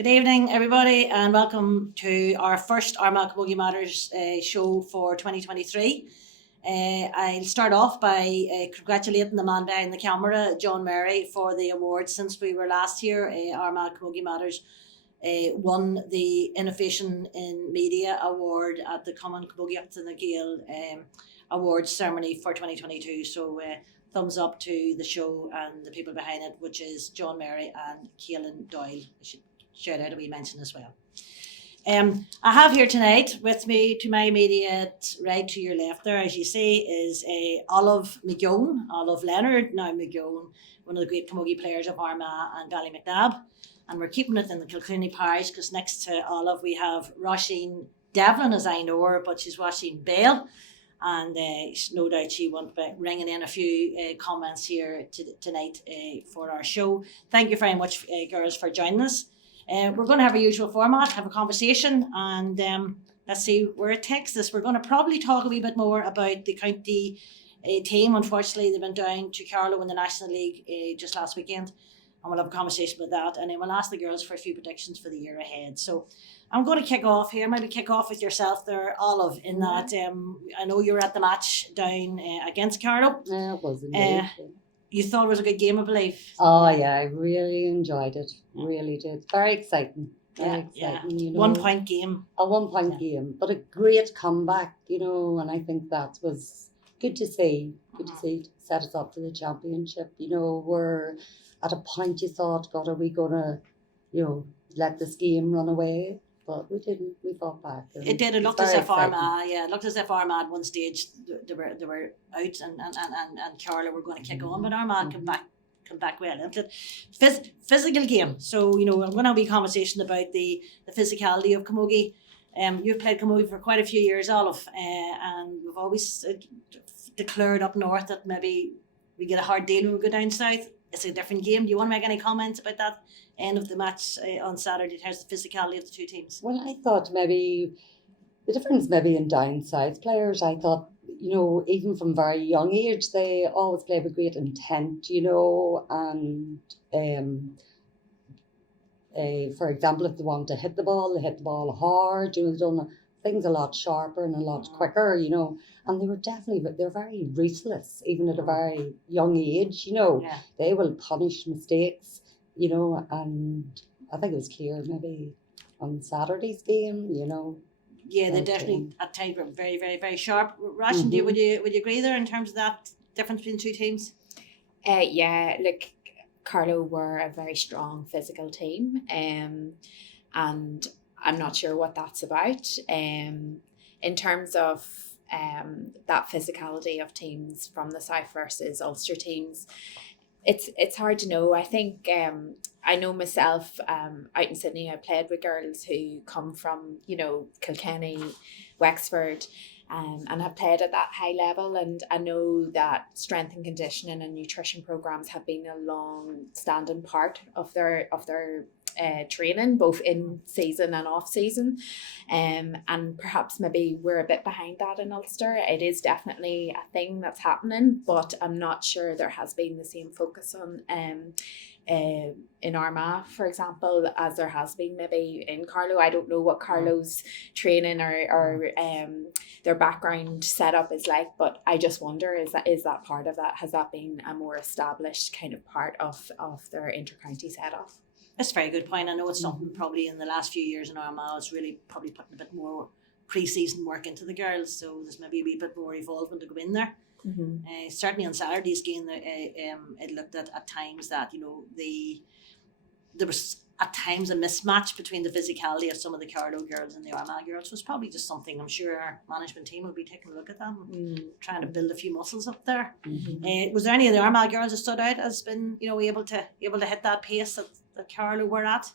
Good evening, everybody, and welcome to our first Armagh Camogie Matters show for 2023. I'll start off by congratulating the man behind the camera, John Mary, for the award. Since we were last here, Armagh Camogie Matters won the Innovation in Media Award at the Common Camogie and the Gale Awards ceremony for 2022. So thumbs up to the show and the people behind it, which is John Mary and Caelan Doyle. I should shout out a wee mention as well. I have here tonight with me, to my immediate right, to your left there, as you see, is Olive Leonard, now McGowan, one of the great camogie players of Armagh and Ballymacnab. And we're keeping it in the Kilkenny parish because next to Olive we have Roisin Devlin, as I know her, but she's Roisin Bale. And no doubt she won't be ringing in a few comments here tonight for our show. Thank you very much, girls, for joining us. We're going to have our usual format, have a conversation, and let's see where it takes us. We're going to probably talk a wee bit more about the county team. Unfortunately, they've been down to Carlow in the National League just last weekend, and we'll have a conversation about that, and then we'll ask the girls for a few predictions for the year ahead. So I'm going to kick off here, maybe kick off with yourself there, Olive, in that I know you were at the match down against Carlow. Yeah, it was indeed. You thought it was a good game, I believe. Oh yeah, I really enjoyed it. Really did. Very exciting. Very exciting. You know, 1 point game. A 1 point game, but a great comeback. You know, and I think that was good to see. Good to see. Set us up for the championship. You know, we're at a point you thought, God, are we gonna, let this game run away? But we didn't. We fought back. It did. It looked as if Armagh, it looked as if Armagh at one stage they were out and Carlow were going to kick on, but Armagh come back well. Physical game. So I'm going to have a conversation about the physicality of camogie. You've played camogie for quite a few years, Olive, and we've always declared up north that maybe we get a hard deal when we go down south. It's a different game. Do you want to make any comments about that end of the match on Saturday in terms of the physicality of the two teams? Well, I thought maybe the difference maybe in down south players, I thought, even from very young age, they always play with great intent, and for example, if they want to hit the ball, they hit the ball hard, they've done things a lot sharper and a lot quicker, and they're very ruthless, even at a very young age, They will punish mistakes, and I think it was clear maybe on Saturday's game, Yeah, they definitely at times were very, very, very sharp. Roisin, would you agree there in terms of that difference between the two teams? Carlow were a very strong physical team, and I'm not sure what that's about. In terms of that physicality of teams from the south versus Ulster teams, it's hard to know. I think I know myself out in Sydney. I played with girls who come from Kilkenny, Wexford, and have played at that high level. And I know that strength and conditioning and nutrition programs have been a long-standing part of their training, both in season and off season, and perhaps maybe we're a bit behind that in Ulster. It is definitely a thing that's happening, but I'm not sure there has been the same focus on in Armagh, for example, as there has been maybe in Carlow. I don't know what Carlow's training or their background setup is like, but I just wonder, is that part of that? Has that been a more established kind of part of their inter-county setup? That's a very good point. I know it's something probably in the last few years in Armagh is really probably putting a bit more pre-season work into the girls, so there's maybe a wee bit more involvement to go in there. Certainly on Saturday's game, it looked at times that there was at times a mismatch between the physicality of some of the Carlow girls and the Armagh girls. Was probably just something I'm sure our management team will be taking a look at that and trying to build a few muscles up there. Was there any of the Armagh girls that stood out as been able to hit that pace that Carlow were at?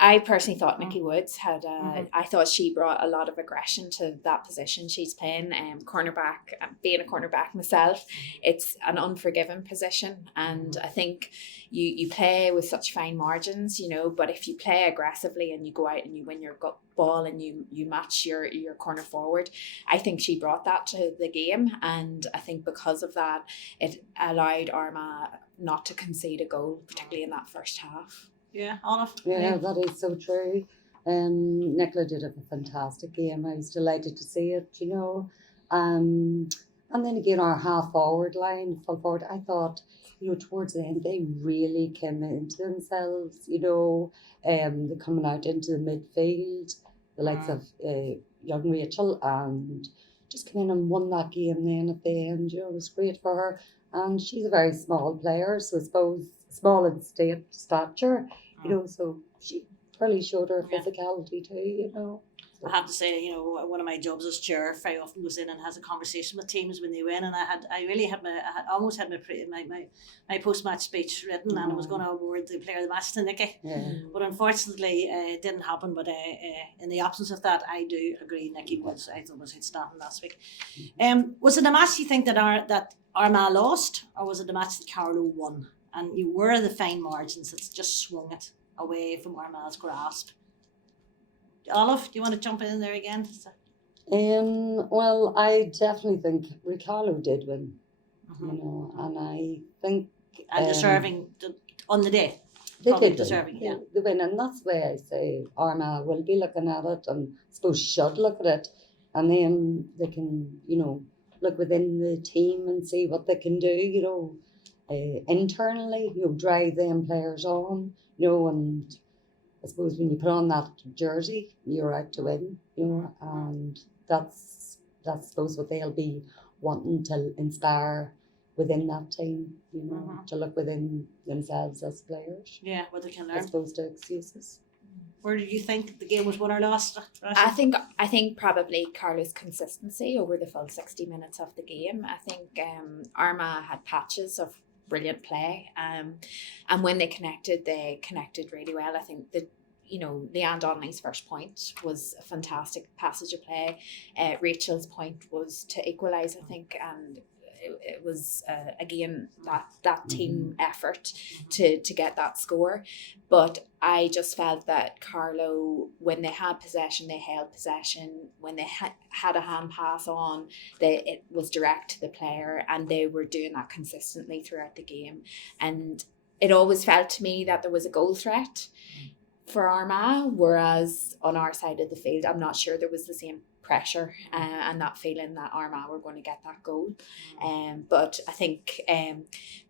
I personally thought Nikki Woods had I thought she brought a lot of aggression to that position she's playing. Cornerback, being a cornerback myself, it's an unforgiving position, and I think you play with such fine margins, but if you play aggressively and you go out and you win your ball and you match your corner forward, I think she brought that to the game, and I think because of that it allowed Armagh not to concede a goal, particularly in that first half. Yeah, Olive. Yeah, that is so true. Nicola did have a fantastic game. I was delighted to see it, you know. And then again, our half forward line, full forward, I thought, you know, towards the end, they really came into themselves, you know. They're coming out into the midfield, the likes of young Rachel, and just came in and won that game then at the end, you know, it was great for her. And she's a very small player, so I suppose small in stature, you know, so she really showed her Yeah. physicality too, you know. I have to say, you know, one of my jobs as chair very often goes in and has a conversation with teams when they win, and I almost had my post match speech written, and I was going to award the player of the match to Nikki, but unfortunately it didn't happen. But in the absence of that, I do agree Nikki was outstanding last week. Was it a match you think that Armagh lost, or was it a match that Carlow won? And you were the fine margins that just swung it away from Armagh's grasp. Olive, do you want to jump in there again? Well, I definitely think Ricardo did win, you know, and I think And deserving on the day. they Probably did deserving, yeah. the win, and that's the way I say Armagh will be looking at it, and I suppose should look at it, and then they can, you know, look within the team and see what they can do, you know, internally, you know, drive them players on, you know, and I suppose when you put on that jersey, you're out to win, you know, and that's I suppose what they'll be wanting to inspire within that team, you know, to look within themselves as players, Yeah, what they can as learn. opposed to excuses. Where did you think the game was won or lost? I think probably Carlow's consistency over the full 60 minutes of the game. I think Armagh had patches of brilliant play, and when they connected really well. I think that, you know, Leanne Donnelly's first point was a fantastic passage of play. Rachel's point was to equalise, I think, and it was again that team effort to get that score. But I just felt that Carlow, when they had possession, they held possession. When they had a hand pass on, it was direct to the player, and they were doing that consistently throughout the game. And it always felt to me that there was a goal threat for Armagh, whereas on our side of the field, I'm not sure there was the same pressure and that feeling that Armagh were going to get that goal. But I think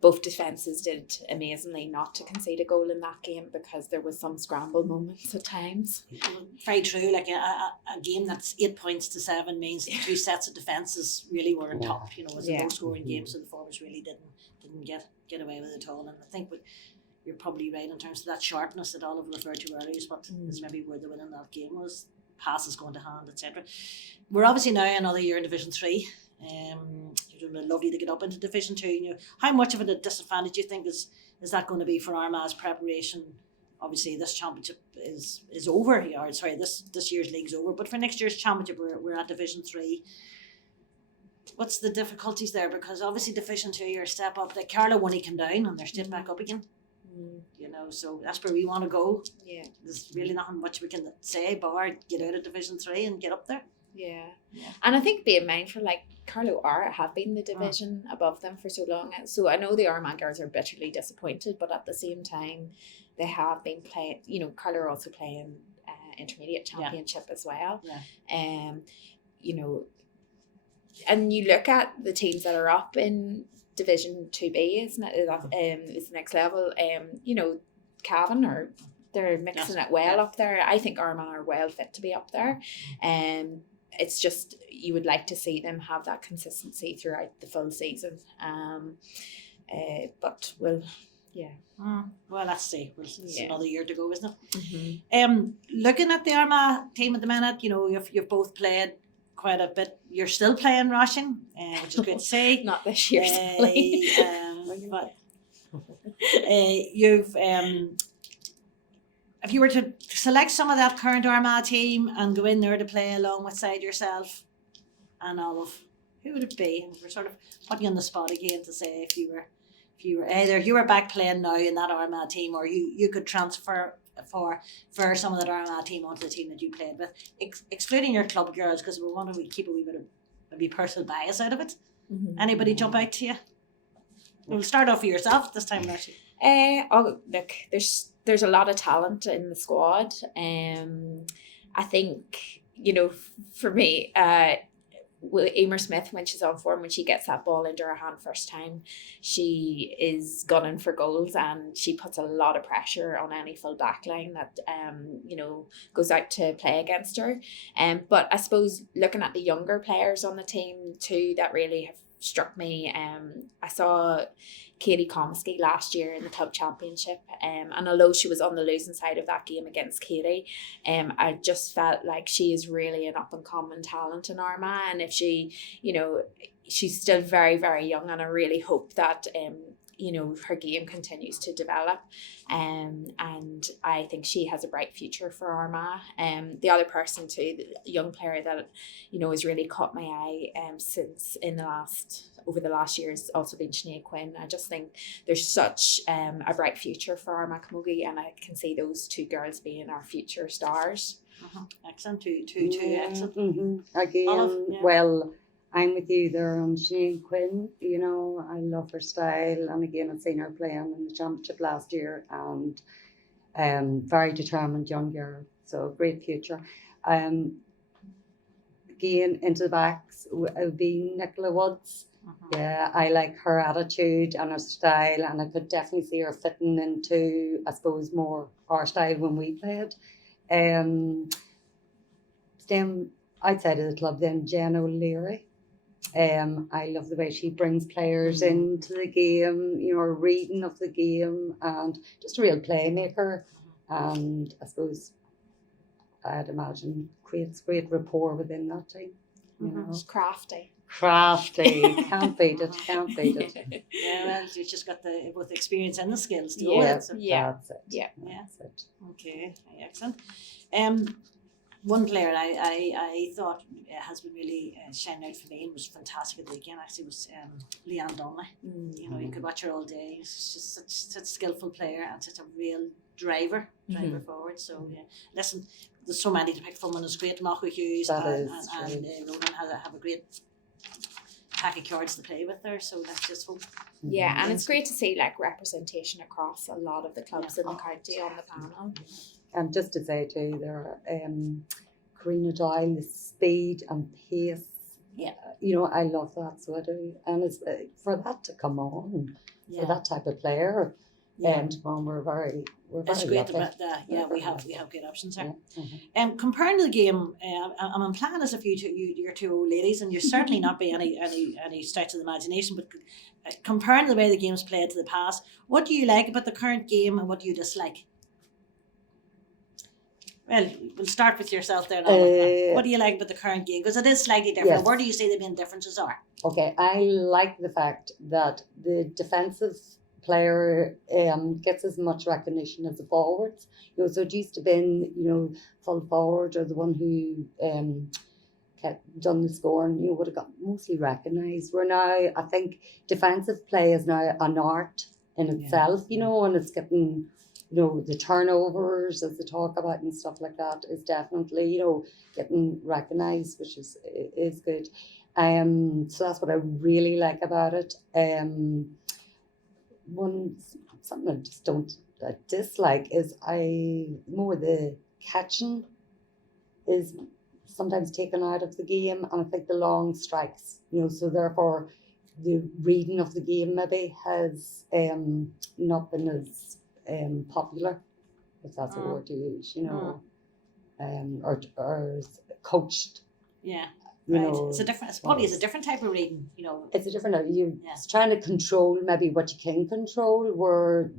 both defences did amazingly not to concede a goal in that game, because there was some scramble moments at times. Very true. Like a game that's 8 points to 7 means the two sets of defences really were on top. You know, it was a low scoring game, so the forwards really didn't get away with it all. And I think you're probably right in terms of that sharpness that Olive referred to earlier is what is maybe where the win in that game was. Passes going to hand, etc. We're obviously now another year in Division 3. It's lovely to get up into Division 2. You know, how much of a disadvantage do you think is that going to be for Armagh's preparation? Obviously, this championship is over. This year's league's over. But for next year's championship, we're at Division 3. What's the difficulties there? Because obviously Division 2, you're a step up. Like Carlow only came down and they're straight back up again. You know, so that's where we want to go. Yeah, there's really nothing much we can say bar get out of Division 3 and get up there. Yeah. And I think being mindful, like Carlow have been the division above them for so long, so I know the Armagh girls are bitterly disappointed, but at the same time they have been playing, you know, Carlow are also playing intermediate championship as well. You know, and you look at the teams that are up in Division 2B, isn't it? Is the next level. You know, Cavan they're mixing it well up there. I think Armagh are well fit to be up there. It's just you would like to see them have that consistency throughout the full season. But well, let's see. It's another year to go, isn't it? Looking at the Armagh team at the minute, you know, you've both played quite a bit. You're still playing Russian, which is great to see. Not this year, sadly. But you've if you were to select some of that current Armagh team and go in there to play along with side yourself and Olive, who would it be? And we're sort of putting you on the spot again to say if you were either you were back playing now in that Armagh team, or you could transfer for some of that Armagh team onto the team that you played with, excluding your club girls, because we want to keep a wee bit of maybe personal bias out of it. Anybody jump out to you? We'll start off with yourself this time, Rushy. Oh, look, there's there's a lot of talent in the squad. I think, for me, Emer Smith, when she's on form, when she gets that ball into her hand first time, she is gunning for goals, and she puts a lot of pressure on any full back line that goes out to play against her. But I suppose looking at the younger players on the team too, that really have struck me. I saw Katie Comiskey last year in the club championship, and although she was on the losing side of that game against Katie, I just felt like she is really an up and coming talent in Armagh, and if she, she's still very, very young, and I really hope that her game continues to develop, and I think she has a bright future for Armagh. The other person too, the young player that has really caught my eye since over the last year has also been Sinead Quinn. I just think there's such a bright future for Armagh Camogie, and I can see those two girls being our future stars. Excellent, two excellent. Again, Olive, yeah. well, I'm with you there on Sinead Quinn. I love her style, and again, I've seen her playing in the championship last year, and very determined young girl. So great future. Again, into the backs would be Nicola Woods. Yeah, I like her attitude and her style, and I could definitely see her fitting into, I suppose, more our style when we played. Then outside of the club, then Jen O'Leary. I love the way she brings players into the game, her reading of the game, and just a real playmaker. And I suppose I'd imagine creates great rapport within that team. It's crafty. Can't beat it. Yeah, well, you've just got both the experience and the skills to Yeah. go with. That's So. it. Yeah. That's it. Okay, excellent. One player I thought has been really shining out for me and was fantastic at the weekend actually was Leanne Donnelly. You could watch her all day. She's just such a skillful player and such a real driver forward. So yeah, listen, there's so many to pick from, and it's great. Machu Hughes and Ronan have a great pack of cards to play with there. So let's just hope. Yeah, and it's great to see representation across a lot of the clubs in the county on the panel. And just to say too, there Karina Doyle, the speed and pace. Yeah. I love that, so I do. And it's for that to come on, for that type of player, and to come on, we're very It's great lucky. about that. Yeah, we have great options there. Yeah. Comparing to the game, I'm implying as if you're two old ladies, and you're certainly not by any stretch of the imagination, but comparing the way the game's played to the past, what do you like about the current game and what do you dislike? Well, we'll start with yourself there now. What do you like about the current game? Because it is slightly different. Yes. Where do you say the main differences are? Okay, I like the fact that the defensive player gets as much recognition as the forwards. So it used to be, full forward or the one who done the scoring, would have got mostly recognised. Where now, I think defensive play is now an art in itself, and it's getting, the turnovers as they talk about and stuff like that is definitely, getting recognised, which is good. So that's what I really like about it. Something I just don't dislike is more the catching is sometimes taken out of the game, and I think the long strikes, so therefore the reading of the game maybe has not been as popular, if that's a word to use, or coached. Yeah. Right. It's probably a different type of reading, It's a different, it's trying to control maybe what you can control, where,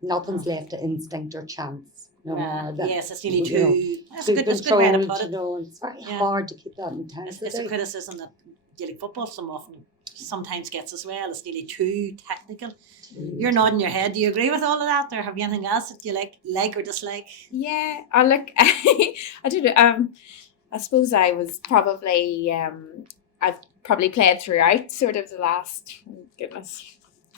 nothing's left to instinct or chance. Yes, it's nearly too. That's a good way to put it. It's very hard to keep that intensity. It's a criticism that Gaelic football sometimes gets as well. It's nearly too technical. You're nodding your head. Do you agree with all of that, or have you anything else that you like or dislike? Yeah, I don't know. I suppose I was probably I've probably played throughout sort of the last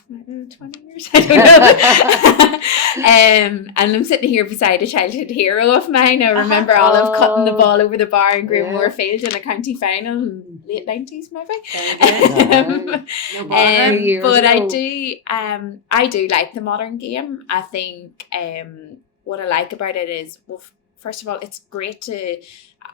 20 years, I don't know. And I'm sitting here beside a childhood hero of mine. I remember Olive cutting the ball over the bar in Greenmore Field in a county final in late 90s maybe. But I do like the modern game. I think what I like about it is, well, first of all, it's great to,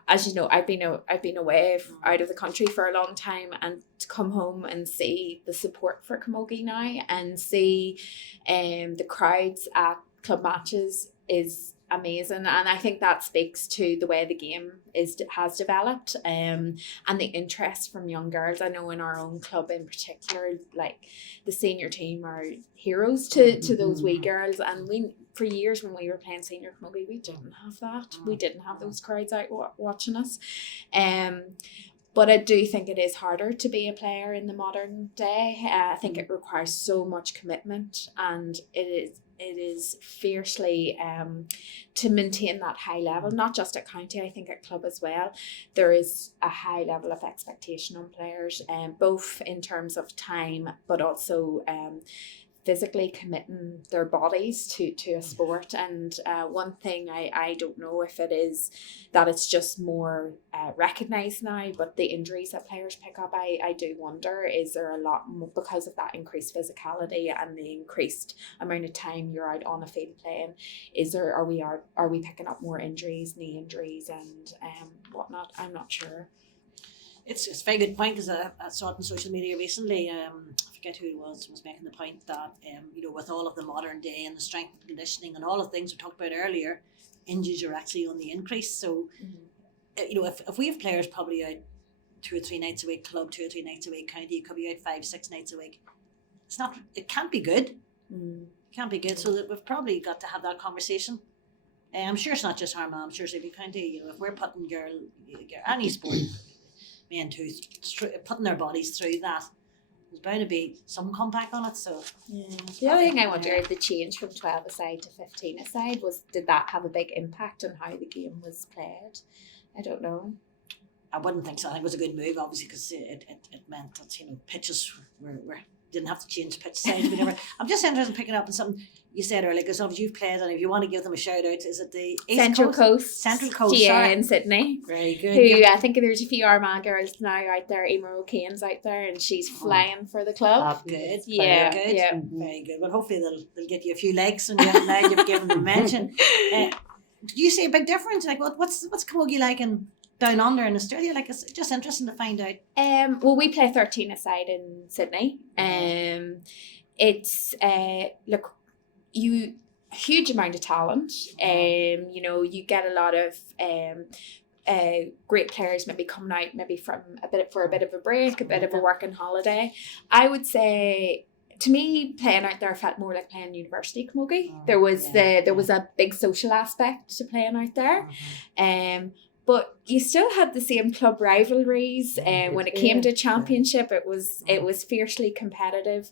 as you know, I've been away out of the country for a long time, and to come home and see the support for Camogie now and see the crowds at club matches is amazing. And I think that speaks to the way the game has developed, and the interest from young girls. I know in our own club in particular, like the senior team are heroes to those wee girls, and we, for years when we were playing senior camogie, we didn't have that. We didn't have those crowds out watching us. But I do think it is harder to be a player in the modern day. I think it requires so much commitment, and it is fiercely to maintain that high level, not just at county, I think at club as well. There is a high level of expectation on players, both in terms of time, but also physically committing their bodies to a sport. And one thing I don't know if it is that it's just more recognised now, but the injuries that players pick up, I do wonder, is there a lot more, because of that increased physicality and the increased amount of time you're out on a field playing, are we picking up more injuries, knee injuries and whatnot? I'm not sure. It's a very good point, because I saw it on social media recently. I forget who it was making the point that with all of the modern day and the strength and conditioning and all of the things we talked about earlier, injuries are actually on the increase. So if we have players probably out 2 or 3 nights a week club, 2 or 3 nights a week county, you could be out 5-6 nights a week. It can't be good. Can't be good. So that we've probably got to have that conversation. I'm sure it's not just Armagh, I'm sure it's every county. If we're putting any sport, men too, putting their bodies through that, there's bound to be some comeback on it. So the other thing I wonder, if the change from 12 aside to 15 aside did that have a big impact on how the game was played? I don't know. I wouldn't think so. I think it was a good move, obviously, because it meant that pitches were didn't have to change pitch size, whatever. I'm just interested in picking up on something you said earlier, because obviously you've played, and if you want to give them a shout out, is it the Central Coast GA in Sydney? Very good. Who I think there's a few Armagh girls now out there. Emer O'Kane's out there, and she's flying for the club. Good. Yeah, very good. Yeah. Very good. Well, hopefully they'll get you a few legs, and now you've given them a mention. Do you see a big difference? Like, what's Camogie like in down under in Australia? Like, it's just interesting to find out. Well, we play 13 aside in Sydney. It's look, you huge amount of talent. You get a lot of great players maybe coming out maybe from for a bit of a break, a bit of a working holiday. I would say, to me, playing out there felt more like playing university camogie. There was a big social aspect to playing out there. But you still had the same club rivalries. When it came to championship, it was fiercely competitive.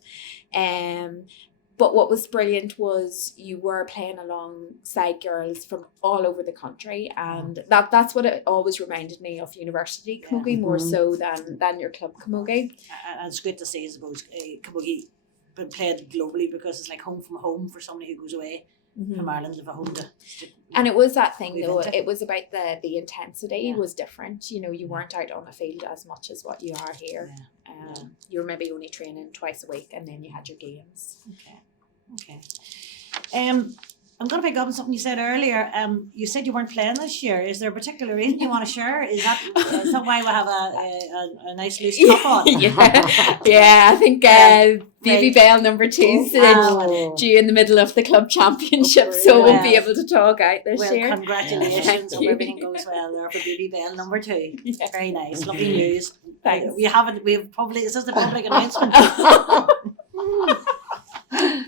But what was brilliant was you were playing alongside girls from all over the country, and that's what it always reminded me of university camogie, more so than your club camogie. And it's good to see, I suppose, camogie been played globally, because it's like home from home for somebody who goes away from Ireland to a home to and it was that thing though, it was about the intensity was different. You weren't out on the field as much as what you are here. You were maybe only training twice a week, and then you had your games. Okay. I'm going to pick up on something you said earlier. You said you weren't playing this year. Is there a particular reason you want to share? Is that why we have a nice loose top on? I think BB Bell number 2 is due in the middle of the club championship, so won't be able to talk out this year. Congratulations. Hope everything goes well there for BB Bell number 2. Very nice. Lovely news. Thanks. Is this a public announcement?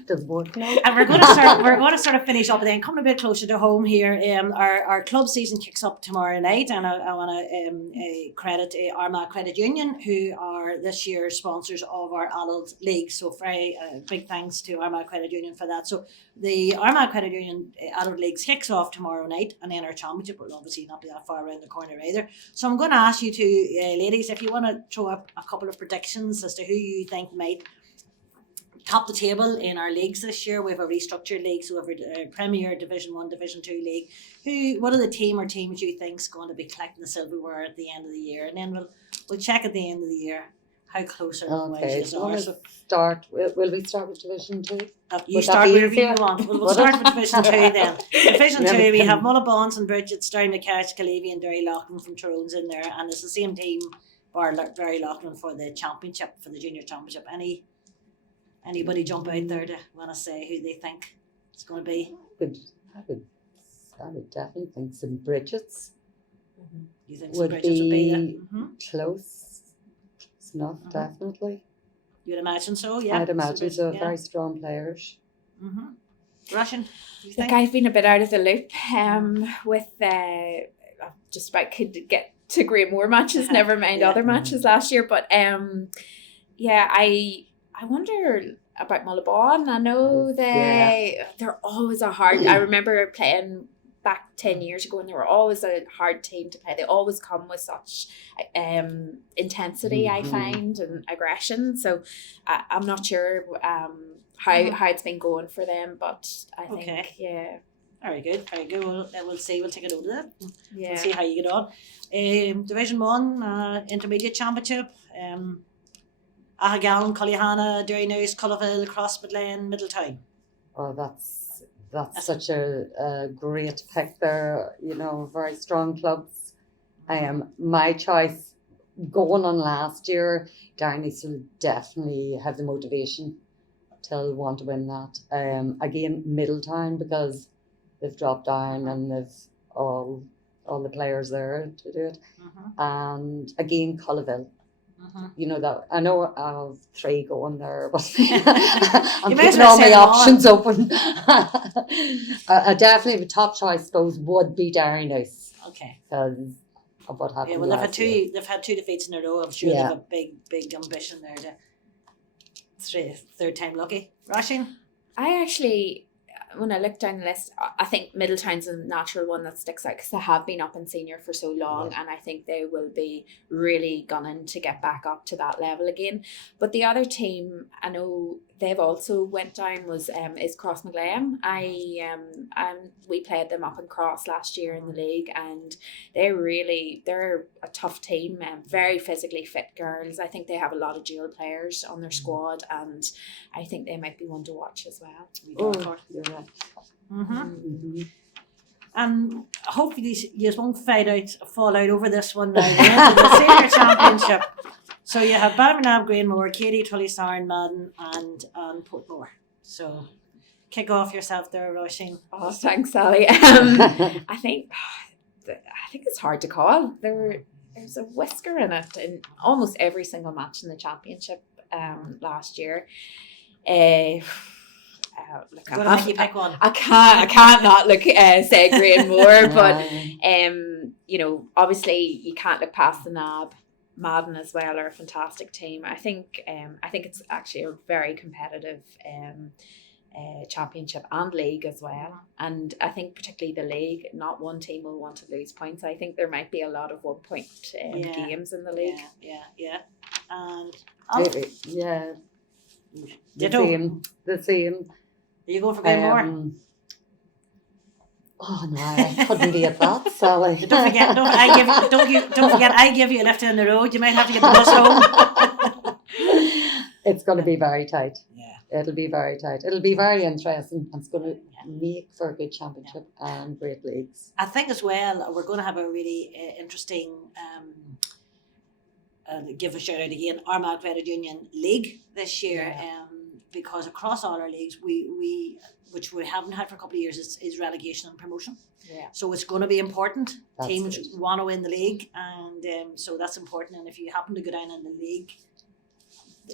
Does work now. And we're going to sort of finish up, and then coming a bit closer to home here. Our club season kicks up tomorrow night, and I want to credit Armagh Credit Union, who are this year's sponsors of our adult league. So very big thanks to Armagh Credit Union for that. So the Armagh Credit Union adult league kicks off tomorrow night, and then our championship will obviously not be that far around the corner either. So I'm going to ask you two ladies, if you want to throw up a couple of predictions as to who you think might top the table in our leagues this year. We have a restructured league, so we have a Premier, Division 1, Division 2 league. What are the team or teams you think is going to be collecting the silverware at the end of the year? And then we'll check at the end of the year how close or long ways you are. So start. Will we start with Division 2? you start wherever you want. We'll start with Division 2 then. Division 2, we have Mullabons and Bridget's, Downmacatch, Caleavey and Derry Loughlin from Tyrone's in there, and it's the same team bar Derry Loughlin for the championship, for the junior championship. Anybody jump out there to want to say who they think it's going to be? I would definitely think St. Bridget's. You think St. Bridget's would be close enough, definitely. You'd imagine so, yeah. I'd imagine so. Very strong players. Russian, Look, I've been a bit out of the loop with just about could get to great more matches, never mind other matches last year. But I wonder about Mullabon. I know they're always a hard. I remember playing back 10 years ago, and they were always a hard team to play. They always come with such intensity, I find, and aggression. So I'm not sure how it's been going for them, but I think Very good. Well, we'll see. We'll take a note of that. Yeah. We'll see how you get on. Division 1, Intermediate Championship. Ahagallen, Cullyhanna, Derrynews, Cullaville, Crossmaglen, Middletown. Oh, that's such a great pick there. Very strong clubs. My choice going on last year, Derrynews will definitely have the motivation to want to win that. Again, Middletown, because they've dropped down and they've all the players there to do it. And again, Cullaville. That I know I have 3 going there, but I'm keeping all my options open. I definitely have a top choice, I suppose, would be Derrynews. Okay. Because of what happened. Yeah, well, they've had 2 defeats in a row. I'm sure they have a big ambition there to third time lucky. Rasheen? I actually, when I look down the list, I think Middletown's a natural one that sticks out because they have been up in senior for so long, and I think they will be really gunning to get back up to that level again. But the other team, I know they've also went down, is Crossmaglen. We played them up in Cross last year in the league, and they're a tough team, very physically fit girls. I think they have a lot of dual players on their squad, and I think they might be one to watch as well. You're right. And hopefully you won't fall out over this one now. The senior championship. So you have Ballymena, Greenmore, Katy, Tullysarn, Madden, and Portmore. So kick off yourself there, Roisin. Oh, thanks, Sally. I think it's hard to call. There's a whisker in it in almost every single match in the championship last year. Look, make you pick one. I can't not say Greenmore, but obviously you can't look past the NAB. Madden as well are a fantastic team. I think it's actually a very competitive championship and league as well. And I think particularly the league, not one team will want to lose points. I think there might be a lot of 1 point games in the league. Yeah. And the same. Are you going for Greenmore? Oh no, I couldn't be at that, Sally. Don't forget, I give you a lift down the road. You might have to get the bus home. It's going to be very tight. Yeah. It'll be very tight. It'll be very interesting. It's going to make for a good championship and great leagues. I think as well, we're going to have a really interesting, give a shout out again, Armagh Credit Union League this year. Because across all our leagues, which we haven't had for a couple of years, is relegation and promotion. Yeah. So it's going to be important. That's Teams it. want to win the league, and so that's important. And if you happen to go down in the league,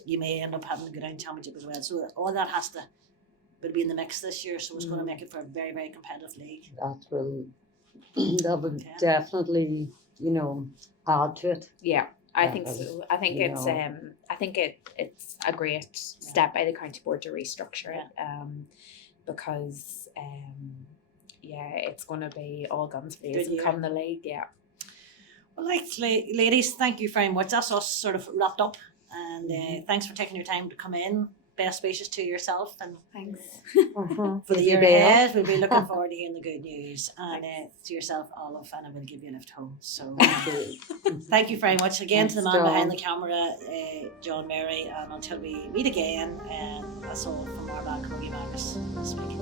you may end up having to go down championship as well. So all that will be in the mix this year. So it's going to make it for a very, very competitive league. That will definitely, add to it. Yeah. I think so. I think it's a great step by the county board to restructure it, because it's going to be all guns blazing come the league. Yeah. Well, ladies, thank you very much. That's us sort of wrapped up, and thanks for taking your time to come in. best wishes to yourself and Thanks. for the year ahead. We'll be looking forward to hearing the good news. And to yourself, Olive, and I will give you a lift home. So thank you very much again to the man Thanks, behind the John. camera, John Mary. And until we meet again, that's all from Armagh Camogie Matters this week.